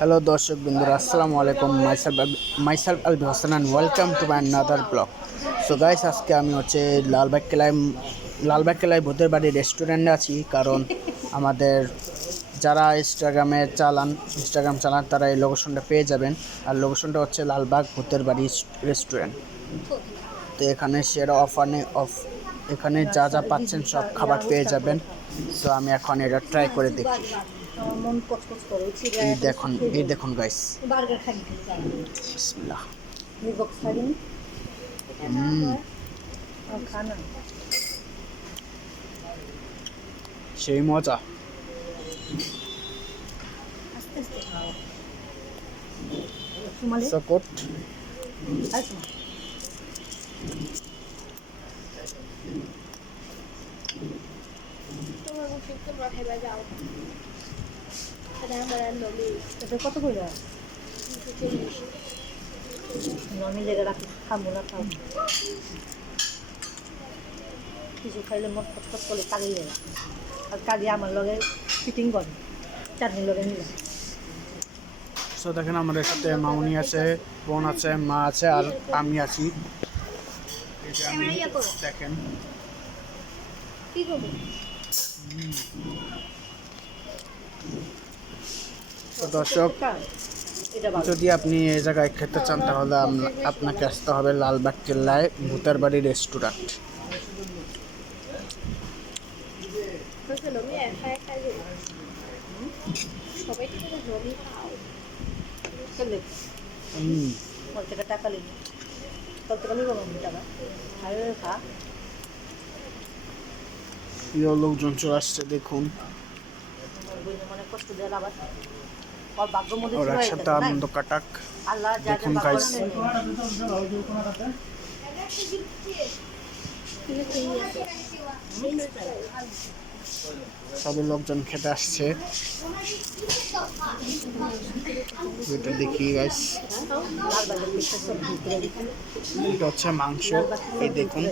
Hello দর্শক বন্ধুরা, আসসালামু আলাইকুম। Myself Albi Hossain and welcome to my another blog. So guys, আজকে আমি লালবাগ কেলায় ভূতের বাড়ি রেস্টুরেন্টে আছি। কারণ আমাদের যারা ইনস্টাগ্রাম চালান তারা এই লোকেশনটা পেয়ে যাবেন। আর লোকেশনটা হচ্ছে লালবাগ ভূতের বাড়ি রেস্টুরেন্ট। তো এখানে সেরা এখানে যা যা পাচ্ছেন সব খাবার পেয়ে যাবেন। সো আমি এখন এটা ট্রাই করে দেখি। এই দেখুন গাইস, বিসমিল্লাহ। সেই মজা। সকট কত করে নমি লেগে রাখি খাবো না খাবো কিছু খাইলে মন খটখট করে কাগিয়ে যায় আর কাগিয়ে আমার লগে ফিটিং করে চাটনির লগে নিলে। সো দেখেন, আমাদের সাথে মামুনি আছে, বোন আছে, মা আছে, আর আমি আছি। এই যে আমি দেখেন কি করবো তো দর্শক, যদি আপনি এই জায়গায় খেতে চান তাহলে আপনাকে আসতে হবে লালবাগ কেল্লায় ভূতের বাড়ি রেস্টুরেন্ট। টাকা লিখি কত টাকা নিব টাকা খা প্রিয় লোকজন চলে আসছে, দেখুন। মনে কষ্ট দেওয়া আবার ওর ভাগ্য মধ্যে ওর একসাথে আনন্দ কাটাক। আল্লাহ দেখুন গাইস, সবই লোকজন খেতে আসছে। এটা দেখি গাইস, এটা হচ্ছে মাংস। এই দেখুন,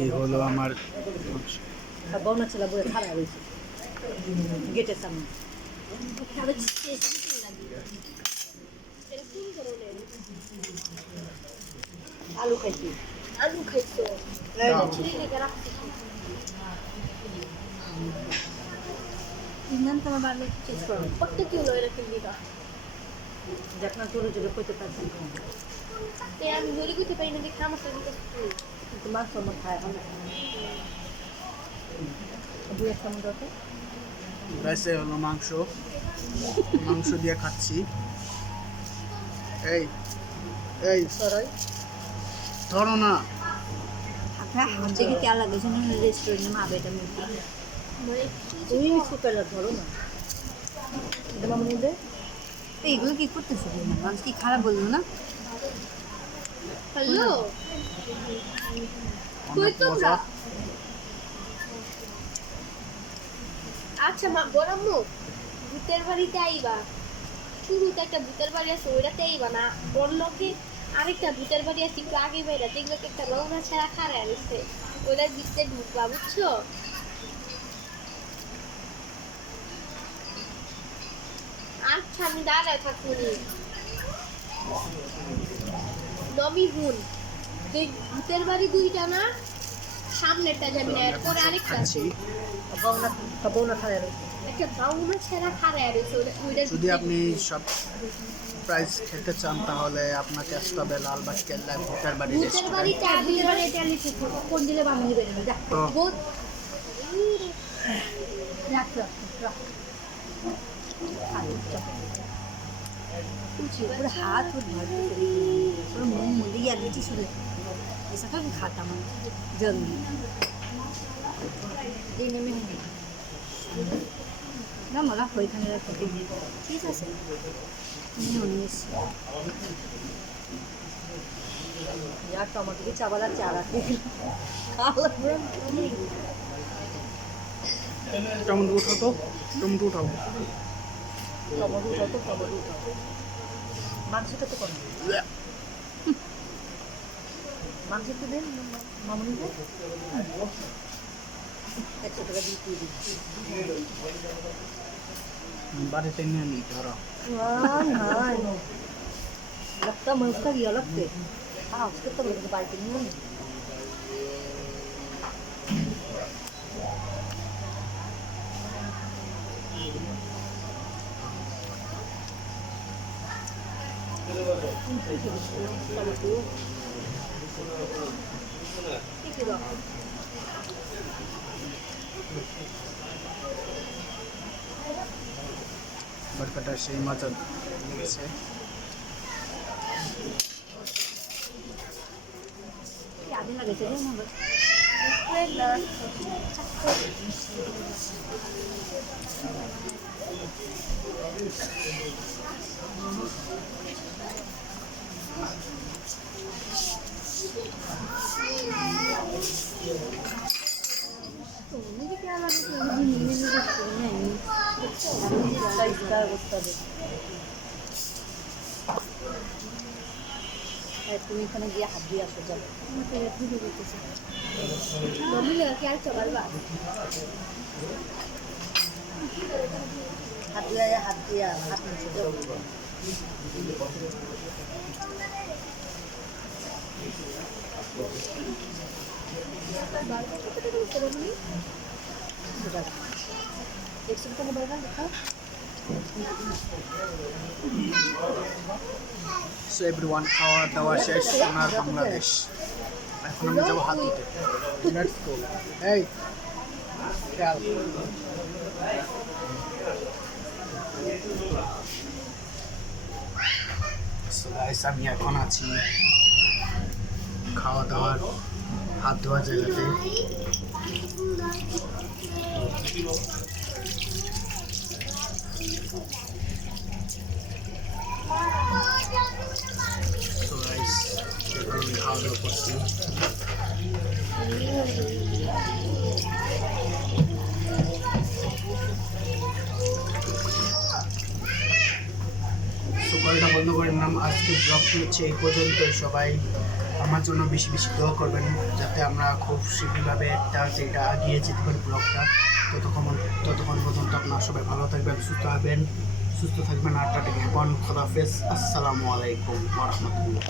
এই হলো আমার মাংস। বউনা ছিল বলে খারাপ হয়েছে গেটের সামনে আলু খাইছি তোমার বাড়ি চেঞ্জ করো প্রত্যেক কি হলো এরকম দিকা যখন চলে চলে কইতে পারছি আমি জরি কইতে পারি না দেখে আমার সাথে কিন্তু মাছ আমার খায় দুই একটা মধ্যে আছে গাইস, এই হলো মাংস দিয়ে খাচ্ছি। এই এই সরাই ধরো না। আপনার হাত থেকে কেয়া লাগে রেস্টুরেন্টে মা বেটা মুরগি তুমি সুপারটা ধরো না তোমার মধ্যে এইগুলো কি করতেছে মানুষ কি খারাপ বললো না। হ্যালো অনেক মজা। আচ্ছা মা বড়াম্মু ভূতের বাড়িতে আইবা, শুরুতে একটা ভূতের বাড়ি আছে ওইটাতে আইবা না, ওর লোকে আরেকটা ভূতের বাড়ি আছে একটু আগে বাইরা দেখবে একটা রৌনা ছেঁড়া খারে আসছে, ওইটার ভিতরে ঢুকবা, বুঝছো? আচ্ছা আমি দাঁড়ায় থাকুনি নমি হুন ভূতের বাড়ি দুইটা না, সামনেরটা যাবি না, এরপরে আরেকটা আছে একটা বাউনা ছেঁড়া খারায় রয়েছে ওইটা। যদি আপনি সব প্রাইস খেতে চান তাহলে আপনাকে আসতে হবে লালবাগ কেল্লায় ভূতের বাড়ি কোন দিলে বামনি বেরোবে हाथ मुंह मुंडी या नीचे शुरू ऐसा का खाता मैं जल्दी देने में नहीं ना मला कोई खाने का ठीक है नहीं 19 আর টমেটো চাবালা চারা টমেটো উঠাও তো, টমেটো উঠাও। টমেটো উঠাও তো, টমেটো উঠাও। মাংসটা তো করো, মাংসটা দেন মামুনিকে 100 টাকা দিয়ে দিচ্ছি। বাড়িতে নিয়ে নিই ধরো। हाय लगता मैं उसका ये अलग थे हाँ उसके तो मेरे बाइक नहीं है বরকাটা সেই মজা লেগেছে। आगे लगे चले ना बस मुझे क्या लगा कि मुझे नींद में कुछ सोना है इसका गुस्सा दे তুমি এখানে গিয়ে হাত দিয়ে আসো যাবে হাত দিয়ে হাত নিচে যাও সো এভরিওয়ান, খাওয়া দাওয়া শেষ। সোনার বাংলাদেশ। এখন আমি যাবো হাত ধুতে। Let's go. এই চল। সো গাইস, আমি এখন আছি খাওয়া দাওয়ার হাত ধোয়া জায়গাতে। সো গাইস, এখন আমি খাওয়া দাওয়া করছি। সকালটা বন্ধ করে নিলাম। আজকে ব্লগটি হচ্ছে এই পর্যন্তই। সবাই আমার জন্য বেশি বেশি দোয়া করবেন, যাতে আমরা খুব শীঘ্রভাবে যেটা এগিয়ে যেতে পারি ব্লগটা। ততক্ষণ পর্যন্ত আপনারা সবাই ভালো থাকবেন, সুস্থ থাকবেন। আর টাটা, খোদাফেজ, আসসালামু আলাইকুম ওয়া রাহমাতুল্লাহ।